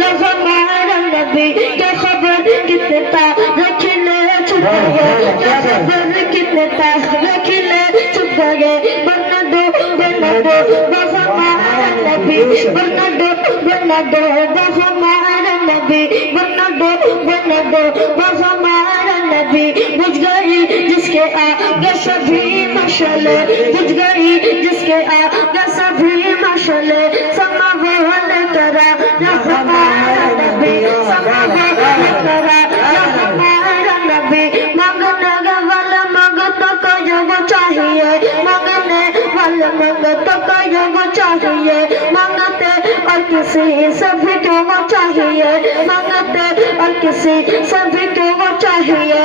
लो हमारा नबी क्या खबर कितने तारीख ले छुप गए क्या खबर कितने तारीख ले छुप गए बना दो वो हमारा नबी बना दो वो हमारा नबी बना दो वो हमारा नबी बुझ गई जिसके आगे सभी मशाले बुझ गई जिसके आगे सभी मशाले समा बोल करा या हमारा नबी समा बोल करा या हमारा नबी मांगने वाला मांगता को जो चाहिए मांगने वाला मांगता को जो चाहिए मांगते और किसी सभी को चाहिए मांगते और किसी सभी को चाहिए